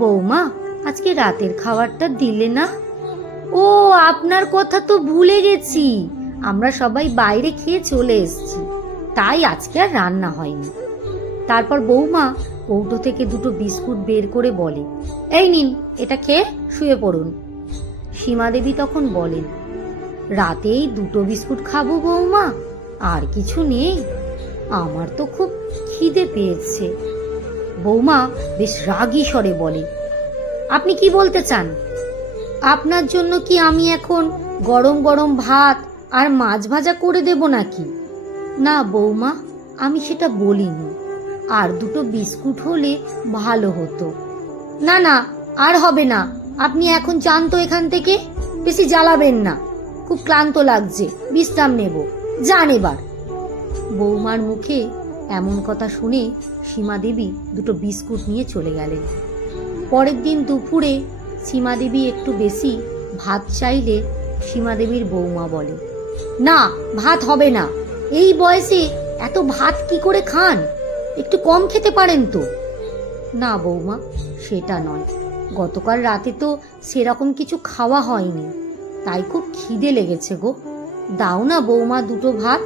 বৌমা, আজকে রাতের খাবারটা দিলে না? ও, আপনার কথা তো ভুলে গেছি। আমরা সবাই বাইরে খেয়ে চলে এসেছি, তাই আজকে আর রান্না হয়নি। তারপর বৌমা কৌটো থেকে দুটো বিস্কুট বের করে বলে, এই নিন, এটা খেয়ে শুয়ে পড়ুন। সীমা দেবী তখন বলেন, রাতেই দুটো বিস্কুট খাবো বৌমা, আর কিছু নেই? আমার তো খুব খিদে পেয়েছে। বৌমা বেশ রাগী স্বরে বলে, আপনি কি বলতে চান? আপনার জন্য কি আমি এখন গরম গরম ভাত আর মাছ ভাজা করে দেব নাকি? না বৌমা, আমি সেটা বলিনি। আর দুটো বিস্কুট হলে ভালো হতো। না না, আর হবে না। আপনি এখন যান তো এখান থেকে, বেশি জ্বালাবেন না। খুব ক্লান্ত লাগছে, বিশ্রাম নেব। যান এবার। বৌমার মুখে এমন কথা শুনে সীমা দেবী দুটো বিস্কুট নিয়ে চলে গেলেন। পরের দিন দুপুরে সীমা দেবী একটু বেশি ভাত চাইলে সীমা দেবীর বৌমা বলে, না, ভাত হবে না। এই বয়সে এত ভাত কি করে খান? একটু কম খেতে পারেন তো। না বৌমা, সেটা নয়। গতকাল রাতে তো সেরকম কিছু খাওয়া হয়নি, তাই খুব খিদে লেগেছে গো। দাও না বৌমা দুটো ভাত।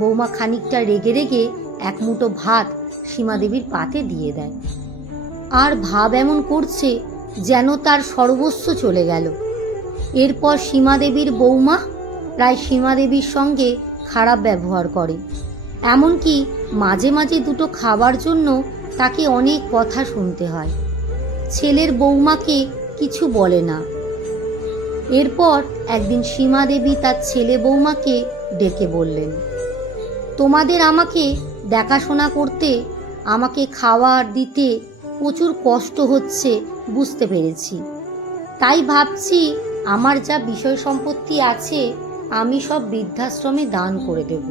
বৌমা খানিকটা রেগে রেগে এক মুঠো ভাত সীমা দেবীর পাতে দিয়ে দেয়। আর ভাব এমন করছে যেন তার সর্বস্ব চলে গেল। এরপর সীমা দেবীর বৌমা প্রায় সীমা দেবীর সঙ্গে খারাপ ব্যবহার করে, এমনকি মাঝে মাঝে দুটো খাবার জন্য তাকে অনেক কথা শুনতে হয়। ছেলের বৌমাকে কিছু বলে না। এরপর একদিন সীমা দেবী তার ছেলে বৌমাকে ডেকে বললেন, তোমাদের আমাকে দেখাশোনা করতে, আমাকে খাবার দিতে প্রচুর কষ্ট হচ্ছে বুঝতে পেরেছি। তাই ভাবছি আমার যা বিষয় সম্পত্তি আছে আমি সব বৃদ্ধাশ্রমে দান করে দেব,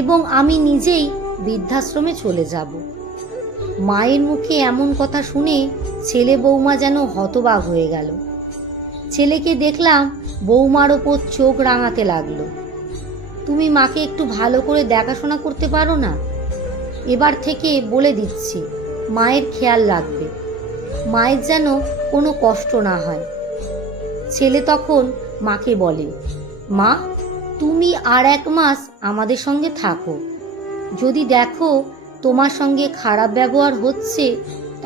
এবং আমি নিজেই বৃদ্ধাশ্রমে চলে যাব। মায়ের মুখে এমন কথা শুনে ছেলে বৌমা যেন হতবাক হয়ে গেল। ছেলেকে দেখলাম বৌমার ওপর চোখ রাঙাতে লাগলো। তুমি মাকে একটু ভালো করে দেখাশোনা করতে পারো না? এবার থেকে বলে দিচ্ছি, মায়ের খেয়াল রাখবে, মায়ের যেন কোনো কষ্ট না হয়। ছেলে তখন মাকে বলে, মা, তুমি আর 1 মাস আমাদের সঙ্গে থাকো। যদি দেখো তোমার সঙ্গে খারাপ ব্যবহার হচ্ছে,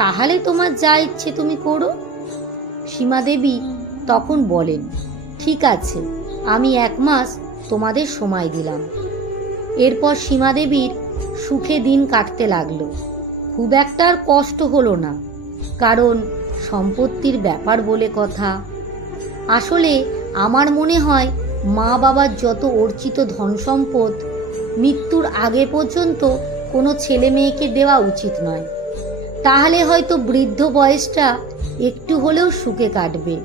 তাহলে তোমার যা ইচ্ছে তুমি করো। সীমা দেবী তখন বলেন, ঠিক আছে, আমি 1 মাস তোমাদের সময় দিলাম। এরপর সীমা দেবীর সুখে দিন কাটতে লাগলো। খুব একটা আর কষ্ট হলো না, কারণ সম্পত্তির ব্যাপার বলে কথা। আসলে আমার মনে হয় মা বাবার যত অর্জিত ধন সম্পদ মৃত্যুর আগে পর্যন্ত কোনো ছেলে মেয়েকে দেওয়া উচিত নয়। তাহলে হয়তো বৃদ্ধ বয়সটা একটু হলেও সুখে কাটবে।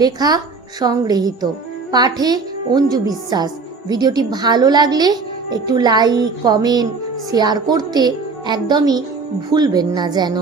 লেখা সংগৃহীত, পাঠে অঞ্জু বিশ্বাস। ভিডিওটি ভালো লাগলে একটু লাইক, কমেন্ট, শেয়ার করতে একদমই ভুলবেন না যেন।